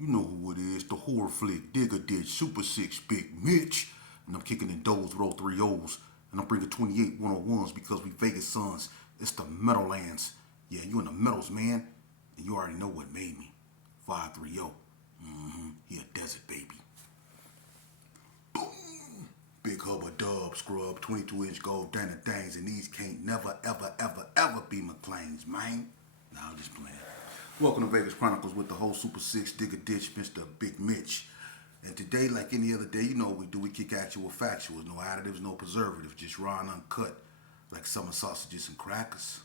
You know who it is, the horror flick, Digger Ditch, Super 6, Big Mitch. And I'm kicking in doughs with all three O's. And I'm bringing 28 101s because we Vegas sons. It's the Meadowlands. Yeah, you in the Meadows, man. And you already know what made me. 530. He a desert baby. Boom! Big hubba dub scrub, 22-inch gold Dana things, and these can't never, ever, ever, ever be McLean's, man. Nah, I'm just playing. Welcome to Vegas Chronicles with the whole Super 6 Digger Ditch, Mr. Big Mitch. And today, like any other day, you know what we do. We kick actual factuals. No additives, no preservatives. Just raw and uncut. Like summer sausages and crackers.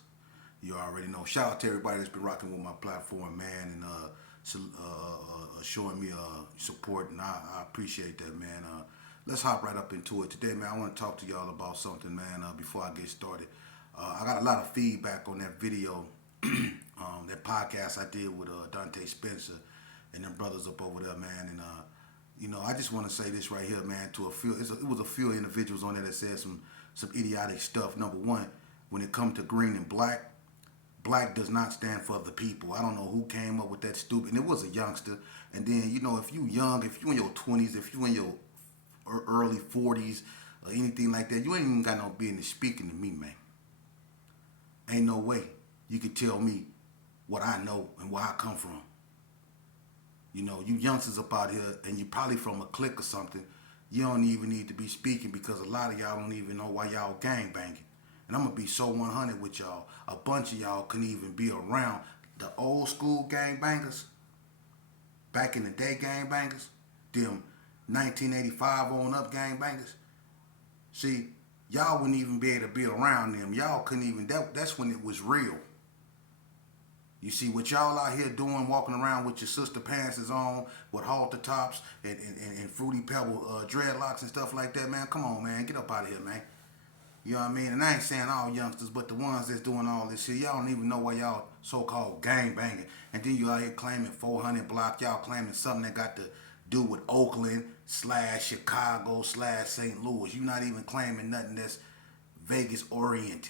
You already know. Shout out to everybody that's been rocking with my platform, man. And showing me support. And I appreciate that, man. Let's hop right up into it. Today, man, I want to talk to y'all about something, man, before I get started. I got a lot of feedback on that video, that podcast I did with Dante Spencer and them brothers up over there, man. And you know, I just want to say this right here, man. It was a few individuals on there that said some idiotic stuff. Number one, when it comes to green and black, black does not stand for the people. I don't know who came up with that stupid. And it was a youngster. And then, you know, if you young, if you in your 20s, if you in your early 40s or anything like that, you ain't even got no business speaking to me, man. Ain't no way you could tell me what I know and where I come from. You know, you youngsters up out here, and you probably from a clique or something. You don't even need to be speaking because a lot of y'all don't even know why y'all gang banging. And I'm gonna be so 100 with y'all. A bunch of y'all couldn't even be around the old school gang bangers, back in the day gang bangers, them 1985 on up gang bangers. See, y'all wouldn't even be able to be around them. Y'all couldn't even. That's when it was real. You see what y'all out here doing, walking around with your sister pants on, with halter tops and fruity pebble dreadlocks and stuff like that, man. Come on, man, get up out of here, man. You know what I mean? And I ain't saying all youngsters, but the ones that's doing all this shit, y'all don't even know why y'all so-called gang banging. And then you out here claiming 400 block, y'all claiming something that got to do with Oakland / Chicago / St. Louis. You not even claiming nothing that's Vegas oriented.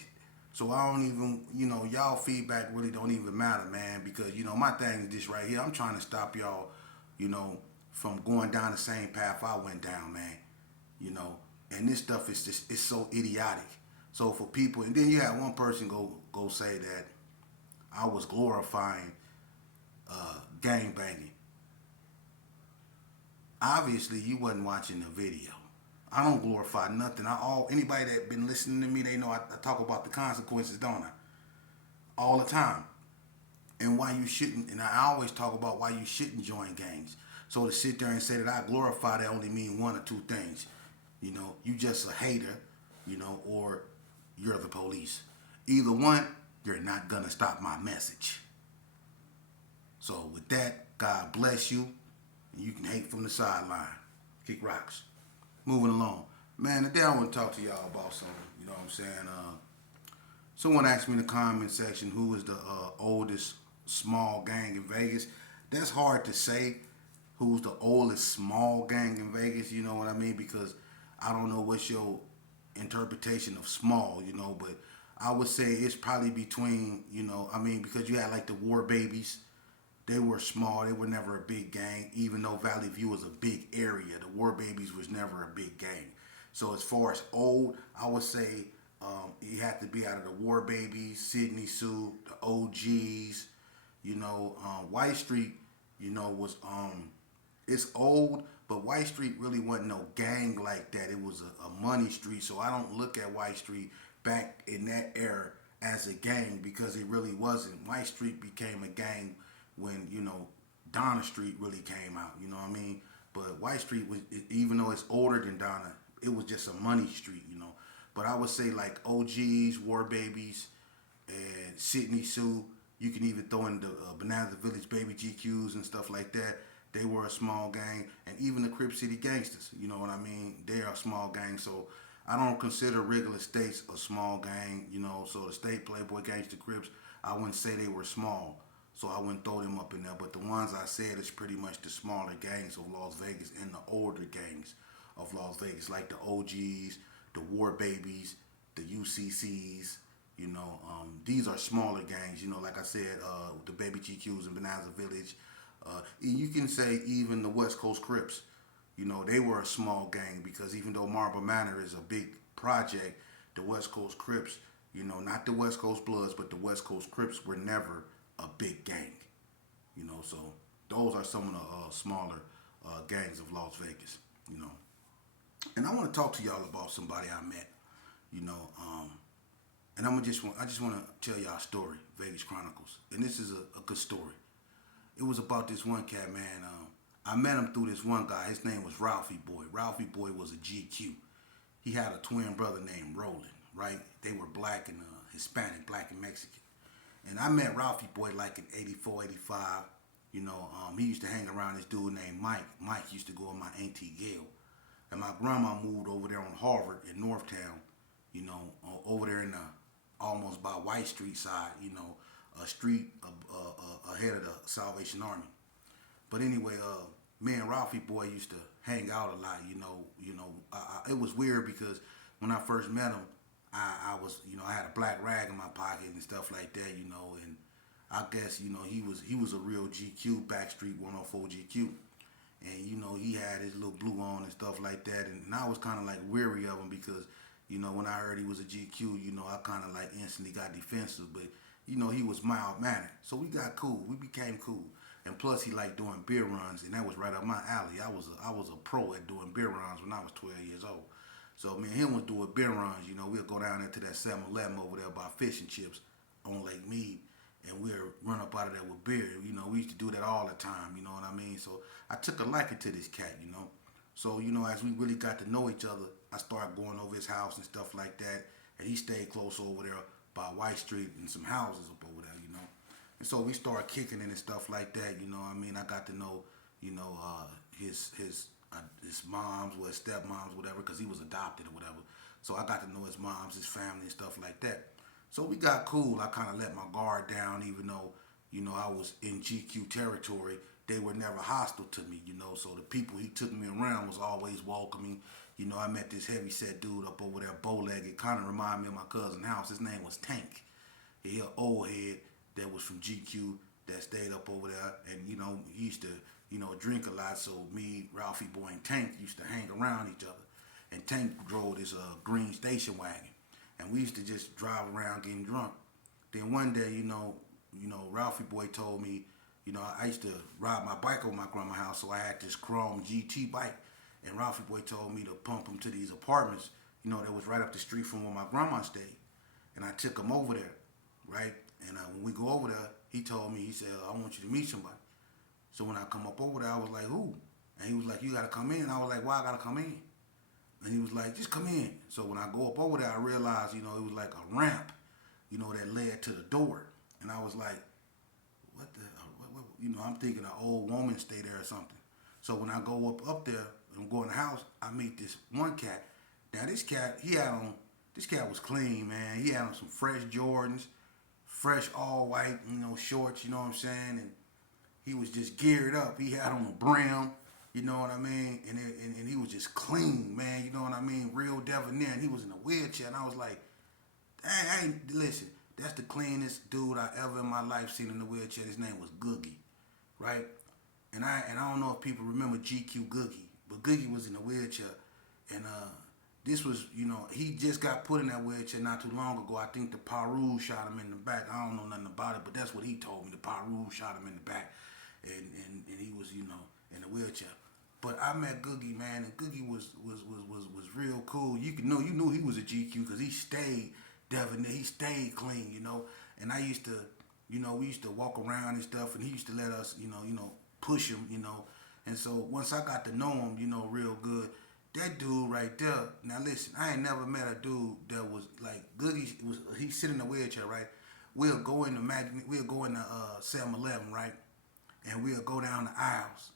So I don't even, you know, y'all feedback really don't even matter, man, because, you know, my thing is this right here. I'm trying to stop y'all, you know, from going down the same path I went down, man. You know, and this stuff is just, it's so idiotic. So for people, and then you had one person go say that I was glorifying gang banging. Obviously, you wasn't watching the video. I don't glorify nothing. Anybody that been listening to me, they know I talk about the consequences, don't I? All the time. And why you shouldn't, and I always talk about why you shouldn't join gangs. So to sit there and say that I glorify that only mean one or two things. You know, you just a hater, you know, or you're the police. Either one, you're not gonna stop my message. So with that, God bless you, and you can hate from the sideline. Kick rocks. Moving along. Man, today I want to talk to y'all about something, you know what I'm saying? Someone asked me in the comment section who is the oldest small gang in Vegas. That's hard to say who's the oldest small gang in Vegas, you know what I mean? Because I don't know what's your interpretation of small, you know, but I would say it's probably between, you know, I mean, because you had like the War Babies. They were small. They were never a big gang, even though Valley View was a big area. The War Babies was never a big gang. So as far as old, I would say you had to be out of the War Babies, Sydney Sue, the OGs. You know, White Street, you know, was it's old, but White Street really wasn't no gang like that. It was a money street. So I don't look at White Street back in that era as a gang because it really wasn't. White Street became a gang when, you know, Donna Street really came out, you know what I mean? But White Street, was, even though it's older than Donna, it was just a money street, you know? But I would say like OGs, War Babies, and Sydney Sue, you can even throw in the Bonanza Village Baby GQs and stuff like that. They were a small gang, and even the Crip City Gangsters, you know what I mean? They are a small gang, so I don't consider regular states a small gang, you know? So the state Playboy Gangster Crips, I wouldn't say they were small. So I wouldn't throw them up in there. But the ones I said is pretty much the smaller gangs of Las Vegas and the older gangs of Las Vegas, like the OGs, the War Babies, the UCCs. You know, these are smaller gangs. You know, like I said, the Baby GQs in Bonanza Village, You can say even the West Coast Crips, they were a small gang because even though Marble Manor is a big project, the West Coast Crips, not the West Coast Bloods, but the West Coast Crips were never a big gang. So those are some of the smaller gangs of Las Vegas. You know, and I want to talk to y'all about somebody I met. You know, and I just want to tell y'all a story, Vegas Chronicles, and this is a good story. It was about this one cat, man. I met him through this one guy. His name was Ralphie Boy. Ralphie Boy was a GQ. He had a twin brother named Roland, right? They were black and Hispanic, black and Mexican. And I met Ralphie Boy like in 84, 85. He used to hang around this dude named Mike. Mike used to go with my auntie Gail. And my grandma moved over there on Harvard in Northtown, over there in the almost by White Street side, a street ahead of the Salvation Army. But anyway, me and Ralphie Boy used to hang out a lot. It was weird because when I first met him, I was, I had a black rag in my pocket and stuff like that, and I guess, he was a real GQ, Backstreet 104 GQ. And, he had his little blue on and stuff like that. And I was kind of like weary of him because, when I heard he was a GQ, I kind of like instantly got defensive. But, he was mild mannered. So we got cool. We became cool. And plus he liked doing beer runs, and that was right up my alley. I was a pro at doing beer runs when I was 12 years old. So me and him was doing beer runs. We'll go down there to that 7-Eleven over there by Fish and Chips on Lake Mead, and we'll run up out of there with beer. We used to do that all the time, you know what I mean? So I took a liking to this cat, So, as we really got to know each other, I started going over his house and stuff like that, and he stayed close over there by White Street and some houses up over there, And so we started kicking it and stuff like that, I got to know, his moms, or his stepmoms, whatever, because he was adopted or whatever. So I got to know his moms, his family, and stuff like that. So we got cool. I kind of let my guard down, even though, I was in GQ territory. They were never hostile to me, So the people he took me around was always welcoming. I met this heavy set dude up over there, bow-legged. Kind of reminded me of my cousin's house. His name was Tank. He an old head that was from GQ that stayed up over there. And, he used to, drink a lot. So me, Ralphie Boy, and Tank used to hang around each other. And Tank drove this green station wagon. And we used to just drive around getting drunk. Then one day, Ralphie Boy told me, I used to ride my bike over my grandma's house, so I had this chrome GT bike. And Ralphie Boy told me to pump him to these apartments, that was right up the street from where my grandma stayed. And I took him over there, right? And when we go over there, he told me, he said, I want you to meet somebody. So when I come up over there, I was like, who? And he was like, you got to come in. I was like, why I got to come in? And he was like, just come in. So when I go up over there, I realized, it was like a ramp, that led to the door. And I was like, what the, I'm thinking an old woman stay there or something. So when I go up there and go in the house, I meet this one cat. Now this cat, this cat was clean, man. He had on some fresh Jordans, fresh all white, shorts, you know what I'm saying? And he was just geared up. He had on a brim. You know what I mean? And he was just clean, man. You know what I mean? Real debonair. And he was in a wheelchair. And I was like, hey, listen, that's the cleanest dude I ever in my life seen in a wheelchair. His name was Googie, right? And I don't know if people remember GQ Googie, but Googie was in a wheelchair. And this was, he just got put in that wheelchair not too long ago. I think the Paru shot him in the back. I don't know nothing about it, but that's what he told me. The Paru shot him in the back. And he was, in a wheelchair. But I met Googie, man, and Googie was real cool. You knew he was a GQ because he stayed debonair, he stayed clean, And I used to, we used to walk around and stuff, and he used to let us, push him, And so once I got to know him, real good, that dude right there. Now listen, I ain't never met a dude that was like Googie. He sit in a wheelchair, right? We'll go in the 7-Eleven, right? And we'll go down the aisles,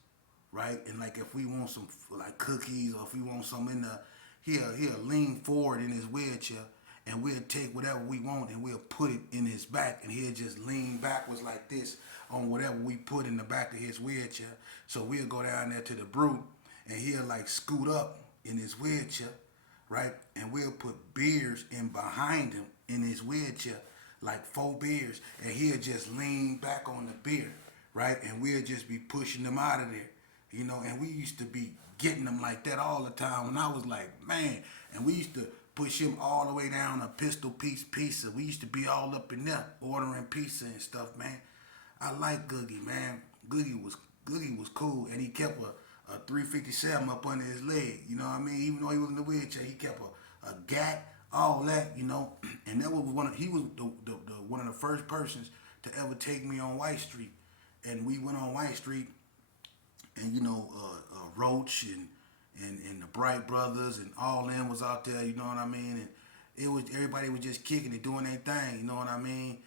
right? And like if we want some like cookies or if we want something in the, he'll lean forward in his wheelchair and we'll take whatever we want and we'll put it in his back and he'll just lean backwards like this on whatever we put in the back of his wheelchair. So we'll go down there to the brew and he'll like scoot up in his wheelchair, right? And we'll put beers in behind him in his wheelchair, like 4 beers, and he'll just lean back on the beer. right? And we'll just be pushing them out of there, you know. And we used to be getting them like that all the time. When I was like, man, and we used to push him all the way down a pistol pizza. We used to be all up in there ordering pizza and stuff, man. I like Googie, man. Googie was cool, and he kept a 357 up under his leg. You know what I mean? Even though he was in the wheelchair, he kept a gat, all that, you know. And that was he was the one of the first persons to ever take me on White Street, and we went on White Street, and you know, Roach and the Bright Brothers and all them was out there. You know what I mean? And it was everybody was just kicking it, doing their thing. You know what I mean?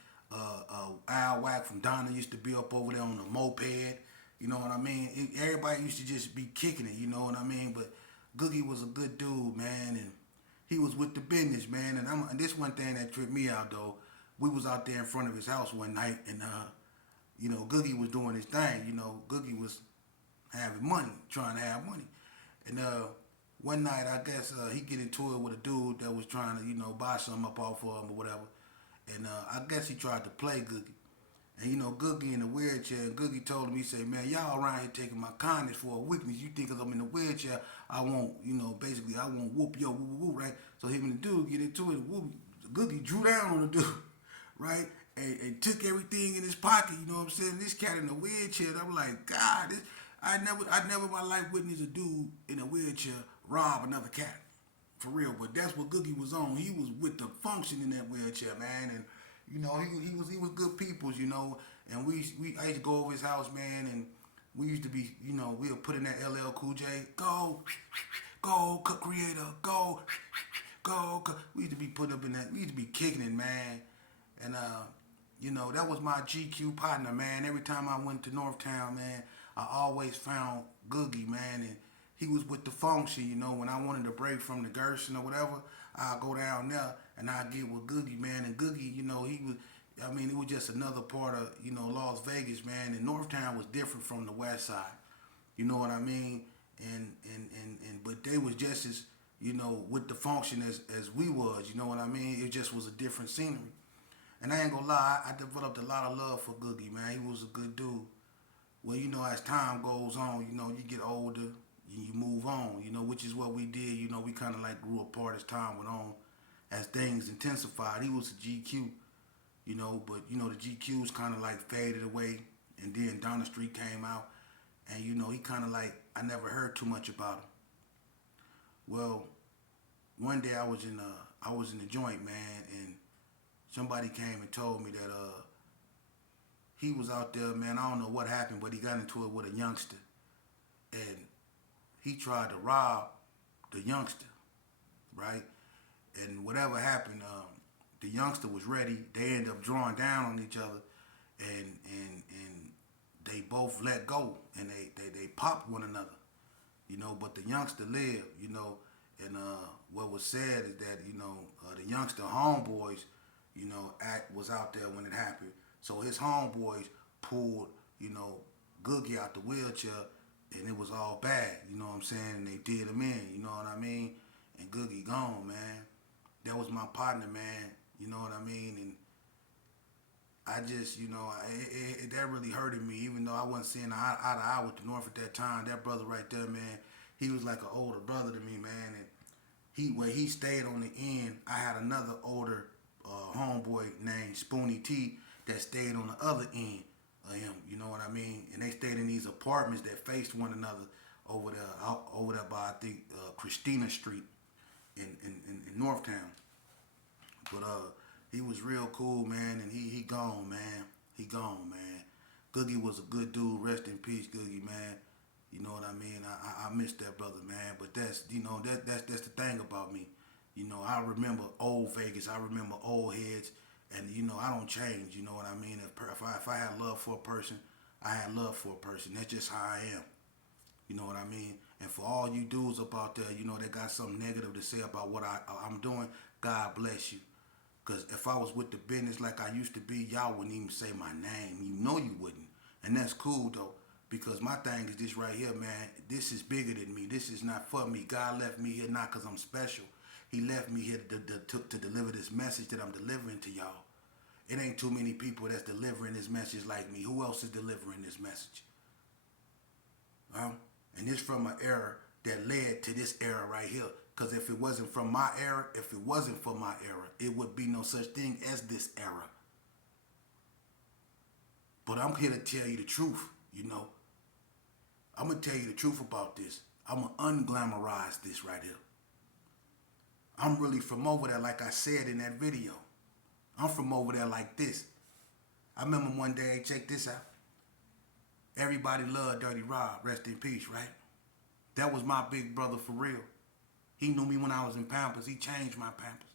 Al Wack from Donna used to be up over there on the moped. You know what I mean? Everybody used to just be kicking it. You know what I mean? But Googie was a good dude, man, and he was with the business, man. And this one thing that tripped me out though. We was out there in front of his house one night, and you know, Googie was doing his thing. You know, Googie was having money, trying to have money. And one night, I guess he get into it with a dude that was trying to, you know, buy something up off of him or whatever. And I guess he tried to play Googie. And you know, Googie in the wheelchair, and Googie told him, he said, man, y'all around here taking my kindness for a weakness. You think 'cause I'm in the wheelchair, I won't, you know, basically I won't whoop your woo woo, right? So him and the dude get into it, whoop, Googie drew down on the dude, right? And took everything in his pocket, you know what I'm saying? This cat in a wheelchair, I'm like, God, I never in my life witnessed a dude in a wheelchair rob another cat. For real, but that's what Googie was on. He was with the function in that wheelchair, man, and you know he was good peoples, you know. And I used to go over his house, man, and we used to be, you know, we would put in that LL Cool J, go, go, creator, go, go. We used to be putting up in that. We used to be kicking it, man, and you know, that was my GQ partner, man. Every time I went to Northtown, man, I always found Googie, man, and he was with the function, you know. When I wanted to break from the Gerson or whatever, I'd go down there and I'd get with Googie, man. And Googie, you know, he was, I mean, it was just another part of, you know, Las Vegas, man. And Northtown was different from the West Side, you know what I mean? But they was just as, you know, with the function as we was, you know what I mean? It just was a different scenery. And I ain't gonna lie, I developed a lot of love for Googie, man. He was a good dude. Well, you know, as time goes on, you know, you get older, you move on, you know, which is what we did. You know, we kind of like grew apart as time went on, as things intensified. He was a GQ, you know, but, you know, the GQs kind of like faded away, and then Donna Street came out, and, you know, he kind of like, I never heard too much about him. Well, one day I was in the joint, man, and somebody came and told me that he was out there, man. I don't know what happened, but he got into it with a youngster, and he tried to rob the youngster, right? And whatever happened, the youngster was ready. They ended up drawing down on each other, and they both let go, and they popped one another, you know. But the youngster lived, you know. And what was said is that, you know, the youngster homeboys, you know, was out there when it happened. So his homeboys pulled, you know, Googie out the wheelchair, and it was all bad, you know what I'm saying? And they did him in, you know what I mean? And Googie gone, man. That was my partner, man, you know what I mean? And I just, you know, that really hurted me, even though I wasn't seeing eye to eye with the North at that time. That brother right there, man, he was like an older brother to me, man. And where he stayed on the end, I had another older homeboy named Spoonie T that stayed on the other end of him, you know what I mean? And they stayed in these apartments that faced one another over there by, I think, Christina Street in Northtown. But he was real cool, man, and he gone, man. He gone, man. Googie was a good dude. Rest in peace, Googie, man. You know what I mean? I miss that brother, man. But that's, you know, that's the thing about me. You know, I remember old Vegas. I remember old heads, and you know, I don't change. You know what I mean? If I had love for a person, I had love for a person. That's just how I am. You know what I mean? And for all you dudes up out there, you know, that got something negative to say about what I'm doing, God bless you. Because if I was with the business like I used to be, y'all wouldn't even say my name. You know you wouldn't. And that's cool, though. Because my thing is this right here, man. This is bigger than me. This is not for me. God left me here not because I'm special. He left me here to deliver this message that I'm delivering to y'all. It ain't too many people that's delivering this message like me. Who else is delivering this message? And it's from an era that led to this era right here. Because if it wasn't from my era, if it wasn't for my era, it would be no such thing as this era. But I'm here to tell you the truth, you know. I'm going to tell you the truth about this. I'm going to unglamorize this right here. I'm really from over there, like I said in that video. I'm from over there like this. I remember one day, check this out. Everybody loved Dirty Rob, rest in peace, right? That was my big brother for real. He knew me when I was in Pampers. He changed my Pampers.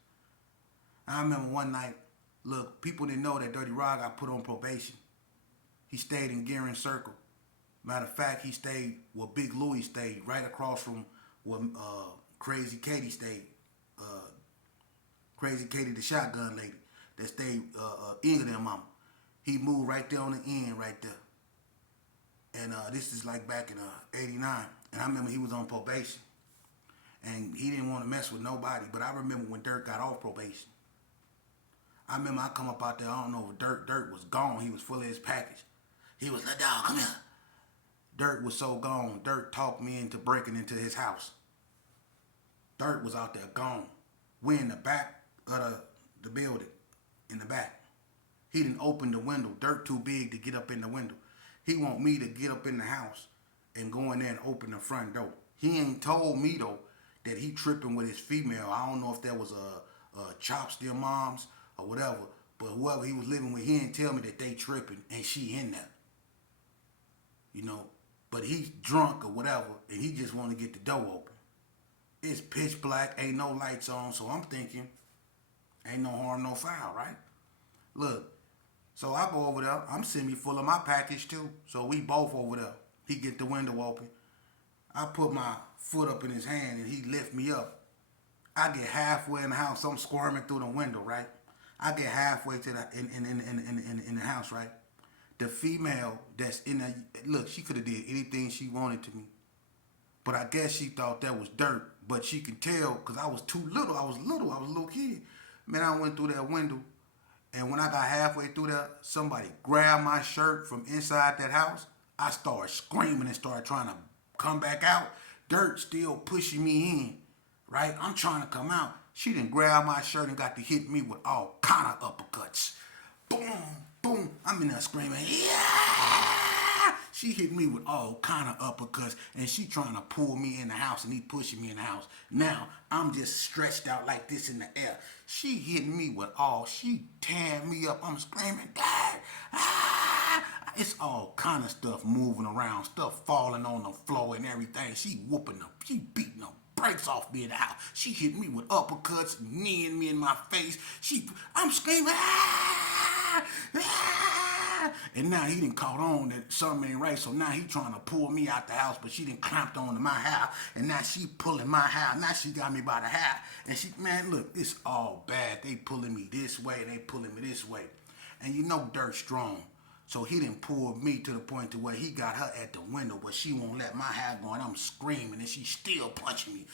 I remember one night, look, people didn't know that Dirty Rob got put on probation. He stayed in Gearing Circle. Matter of fact, he stayed where Big Louie stayed, right across from where Crazy Katie stayed. Crazy Katie, the shotgun lady that stayed in their mama. He moved right there on the end, right there. And this is like back in '89. And I remember he was on probation. And he didn't want to mess with nobody. But I remember when Dirt got off probation. I remember I come up out there, I don't know if Dirt was gone. He was full of his package. He was like, dog, come here. Dirt was so gone. Dirt talked me into breaking into his house. Dirt was out there gone. We in the back of the building. In the back. He didn't open the window. Dirt too big to get up in the window. He want me to get up in the house and go in there and open the front door. He ain't told me though that he tripping with his female. I don't know if that was a chops their moms or whatever. But whoever he was living with, he didn't tell me that they tripping and she in there. You know, but he's drunk or whatever, and he just want to get the door open. It's pitch black, ain't no lights on, so I'm thinking, ain't no harm, no foul, right? Look, so I go over there. I'm semi-full of my package too, so we both over there. He get the window open. I put my foot up in his hand, and he lift me up. I get halfway in the house. I'm squirming through the window, right? I get halfway to the in the house, right? The female that's in there, look, she could have did anything she wanted to me. But I guess she thought that was dirt. But she could tell because I was too little. I was a little kid. Man, I went through that window. And when I got halfway through there, somebody grabbed my shirt from inside that house. I started screaming and started trying to come back out. Dirt still pushing me in, right? I'm trying to come out. She done grabbed my shirt and got to hit me with all kind of uppercuts. Boom. Boom, I'm in there screaming, yeah! She hit me with all kind of uppercuts, and she trying to pull me in the house, and he pushing me in the house. Now, I'm just stretched out like this in the air. She hitting me with all, she tearing me up. I'm screaming, Dad! Ah! It's all kind of stuff moving around, stuff falling on the floor and everything. She whooping them, she beating them. Breaks off me in the house. She hit me with uppercuts, kneeing me in my face. I'm screaming, ah! Ah! And now he done caught on that something ain't right, so now he trying to pull me out the house, but she done clamped on to my hair, and now she pulling my hair. Now she got me by the hair, and she, man, look, it's all bad. They pulling me this way, they pulling me this way. And you know Dirt strong. So he done pulled me to the point to where he got her at the window, but she won't let my hair go, and I'm screaming, and she still punching me.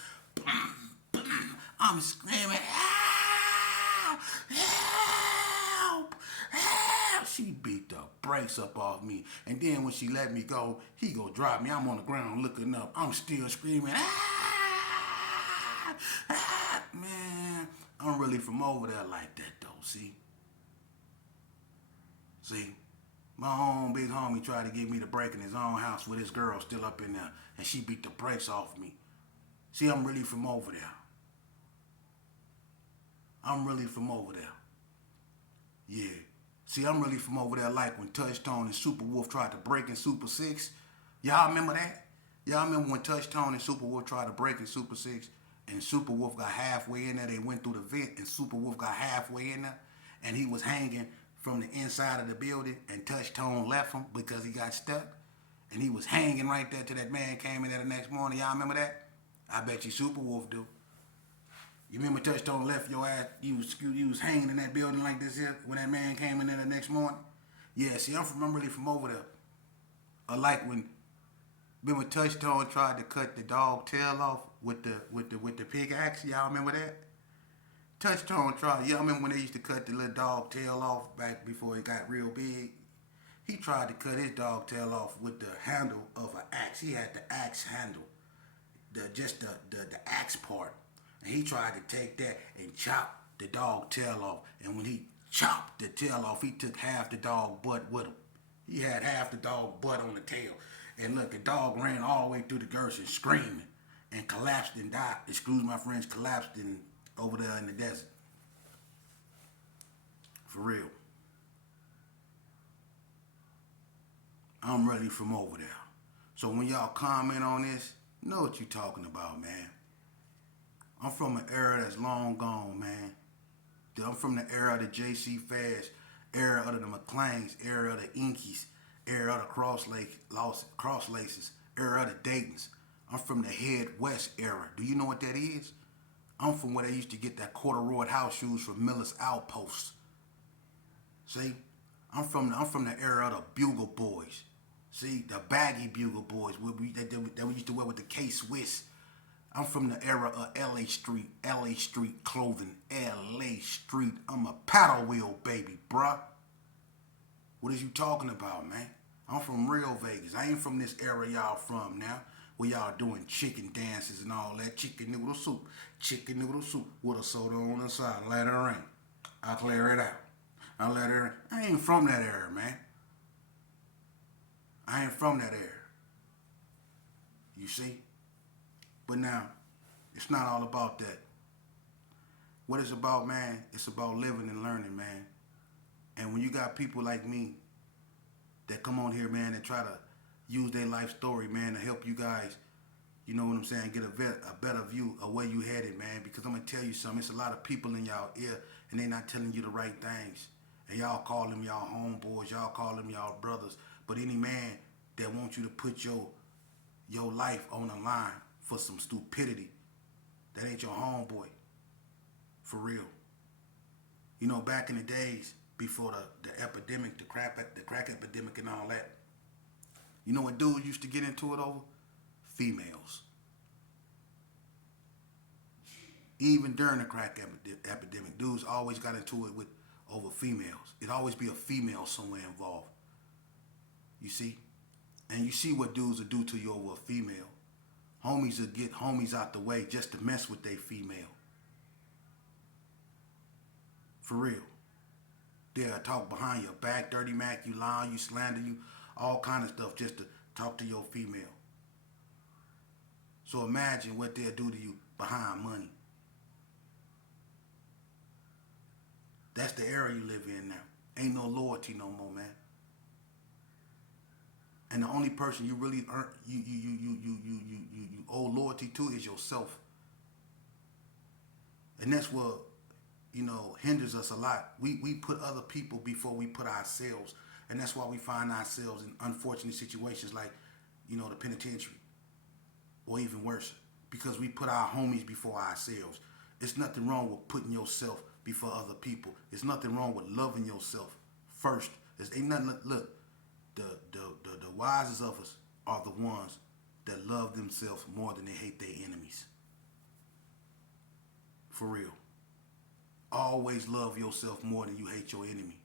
I'm screaming, help! Help! Help! She beat the brakes up off me. And then when she let me go, he go drop me. I'm on the ground looking up. I'm still screaming, man, I'm really from over there like that, though, see? See? My own big homie tried to get me to break in his own house with his girl still up in there, and she beat the brakes off me. See, I'm really from over there. I'm really from over there. Yeah. See, I'm really from over there like when Touchstone and Super Wolf tried to break in Super 6. Y'all remember that? Y'all remember when Touchstone and Super Wolf tried to break in Super 6 and Super Wolf got halfway in there? They went through the vent and Super Wolf got halfway in there and he was hanging from the inside of the building and Touchstone left him because he got stuck. And he was hanging right there till that man came in there the next morning. Y'all remember that? I bet you Super Wolf do. You remember Touchstone left your ass, you was hanging in that building like this here when that man came in there the next morning? Yeah, see, I'm really from over there. Or like when, remember Touchstone tried to cut the dog tail off with the pickaxe? Y'all remember that? Touch-tone trolley. Yeah, I remember when they used to cut the little dog tail off back before it got real big. He tried to cut his dog tail off with the handle of an axe. He had the axe handle, the axe part, and he tried to take that and chop the dog tail off. And when he chopped the tail off, he took half the dog butt with him. He had half the dog butt on the tail. And look, the dog ran all the way through the Gerson screaming and collapsed and died. Excuse my French, collapsed over there in the desert. For real. I'm really from over there. So when y'all comment on this, know what you talking about, man. I'm from an era that's long gone, man. I'm from the era of the J.C. Fast, era of the McLeans, era of the Inkies, era of the cross laces, era of the Daytons. I'm from the Head West era. Do you know what that is? I'm from where they used to get that corduroy house shoes from Miller's Outpost. See, I'm from the era of the Bugle Boys. See, the baggy Bugle Boys that we used to wear with the K-Swiss. I'm from the era of LA Street clothing, LA Street. I'm a paddle wheel baby, bruh. What is you talking about, man? I'm from real Vegas. I ain't from this era y'all from now, where y'all doing chicken dances and all that. Chicken noodle soup with a soda on the side. Let it rain. I clear it out. I let it rain. I ain't from that era, man. I ain't from that era. You see? But now, it's not all about that. What it's about, man, it's about living and learning, man. And when you got people like me that come on here, man, and try to use their life story, man, to help you guys, you know what I'm saying, get a better view of where you headed, man. Because I'm going to tell you something. It's a lot of people in y'all ear, and they not telling you the right things. And y'all call them y'all homeboys. Y'all call them y'all brothers. But any man that wants you to put your life on the line for some stupidity, that ain't your homeboy. For real. You know, back in the days, before the epidemic, the crack epidemic and all that, you know what dudes used to get into it over? Females. Even during the crack epidemic, dudes always got into it over females. It'd always be a female somewhere involved. You see? And you see what dudes will do to you over a female. Homies will get homies out the way just to mess with their female. For real. They'll talk behind your back, dirty Mac, you lie, you slander you, all kind of stuff just to talk to your female. So imagine what they'll do to you behind money. That's the era you live in now. Ain't no loyalty no more, man. And the only person you really you owe loyalty to is yourself. And that's what, hinders us a lot. We put other people before we put ourselves. And that's why we find ourselves in unfortunate situations like, the penitentiary. Or even worse. Because we put our homies before ourselves. There's nothing wrong with putting yourself before other people. There's nothing wrong with loving yourself first. Ain't nothing, look, the wisest of us are the ones that love themselves more than they hate their enemies. For real. Always love yourself more than you hate your enemy.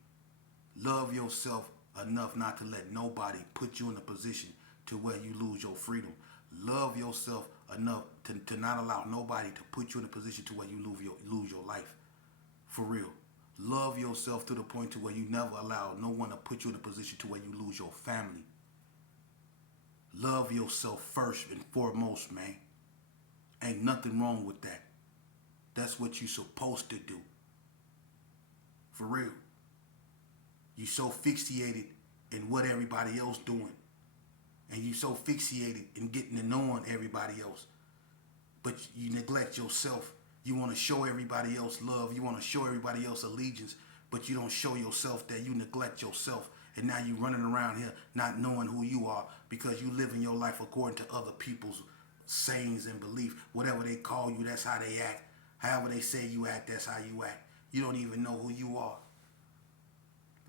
Love yourself enough not to let nobody put you in a position to where you lose your freedom. Love yourself enough to not allow nobody to put you in a position to where you lose your life. For real. Love yourself to the point to where you never allow no one to put you in a position to where you lose your family. Love yourself first and foremost, man. Ain't nothing wrong with that. That's what you're supposed to do. For real. You so fixated in what everybody else doing. And you so fixated in getting to knowing everybody else. But you neglect yourself. You want to show everybody else love. You want to show everybody else allegiance. But you don't show yourself that. You neglect yourself. And now you running around here not knowing who you are because you living your life according to other people's sayings and beliefs. Whatever they call you, that's how they act. However they say you act, that's how you act. You don't even know who you are.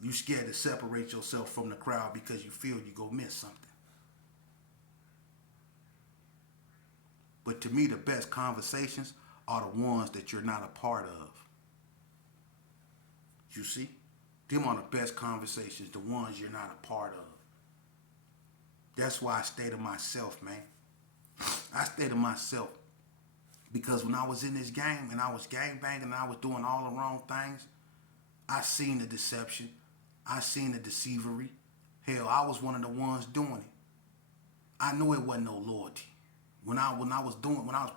You scared to separate yourself from the crowd because you feel you go miss something. But to me, the best conversations are the ones that you're not a part of. You see? Them are the best conversations, the ones you're not a part of. That's why I stay to myself, man. I stay to myself because when I was in this game and I was gang banging and I was doing all the wrong things, I seen the deception. I seen the deceivery. Hell, I was one of the ones doing it. I knew it wasn't no loyalty. When I was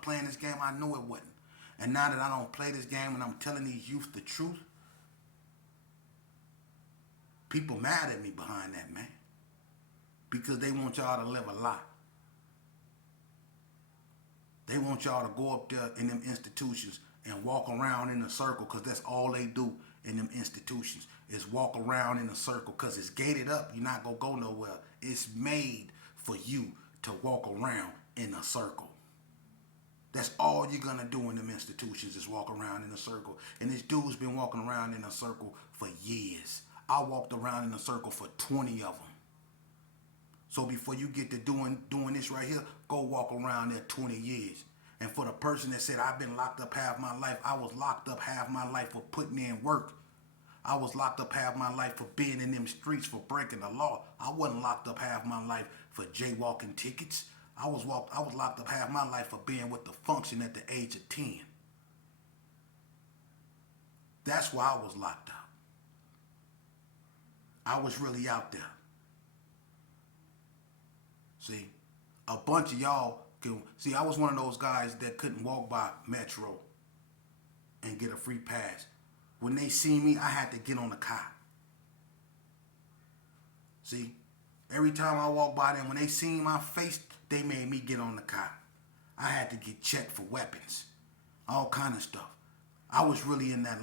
playing this game, I knew it wasn't. And now that I don't play this game and I'm telling these youth the truth, people mad at me behind that, man. Because they want y'all to live a lie. They want y'all to go up there in them institutions and walk around in a circle because that's all they do in them institutions is walk around in a circle because it's gated up. You're not going to go nowhere. It's made for you to walk around in a circle. That's all you're going to do in them institutions is walk around in a circle. And this dude's been walking around in a circle for years. I walked around in a circle for 20 of them. So before you get to doing this right here, go walk around there 20 years. And for the person that said, I've been locked up half my life, I was locked up half my life for putting in work. I was locked up half my life for being in them streets for breaking the law. I wasn't locked up half my life for jaywalking tickets. I was locked up half my life for being with the function at the age of 10. That's why I was locked up. I was really out there. See, a bunch of y'all I was one of those guys that couldn't walk by Metro and get a free pass. When they see me, I had to get on the car. See, every time I walk by them, when they seen my face, they made me get on the car. I had to get checked for weapons, all kind of stuff. I was really in that